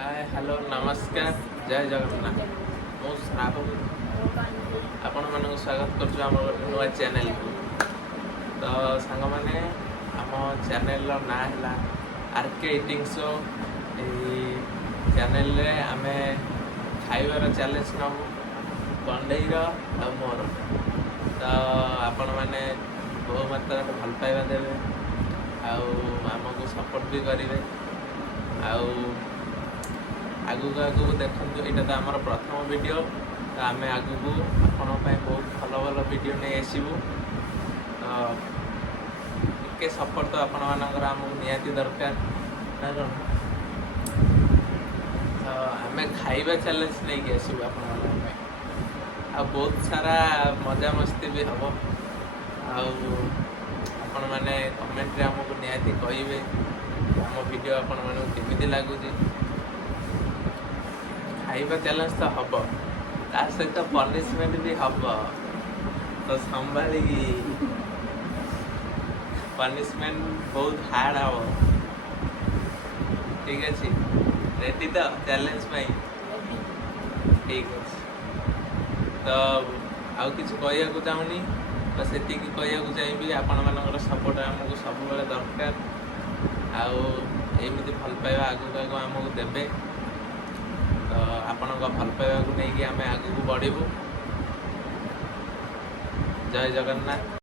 Hi hello नमस्कार जय जगन्नाथ मु श्रावण आपण मानक स्वागत करछु हमर नुआ चैनल को। तो सांग माने आम चैनल रो ना हला आरके ईटिंग शो। एई चैनल रे आमे खाइबार चैलेंज नबु कंडेई रो आ मोर। तो आपण माने बहु मात्रा भल पाइबा देबे आउ हमको सपोर्ट भी करेंगे। आउ आगु आगु देखु यहाँ तो आम प्रथम वीडियो तो आम आगु आपण बहुत भल भल वीडियो नहीं आसबू। तो टे सपोर्ट तो आपण मानकर आमको निहाती दरकार ना कौन। तो आम खाइबा चैलेंज नहीं आसबू आपण आ बहुत सारा मजा मस्ती भी हम आपण मैंने कमेंट रे हमको निहाती कहे आम वीडियो आपण मानक केमिति लगुच। खाइबा चैलेंज तो हम ता सहित पनिशमेंट भी हम तो संभाली पनिशमेंट बहुत हार्ड हम। ठीक अच्छे रेडी तो चैलेंज ठीक अच्छे। तो आउ कि कहूँ चाहूनी तो से कहूँ चाहिए आपण मान सपोर्ट आमको सब दरकार। आमती भल पाइबा आगू आगू आमको देवे। तो आपण भल पाइबा को लेकिन आम आगू बढ़ू। जय जगन्नाथ।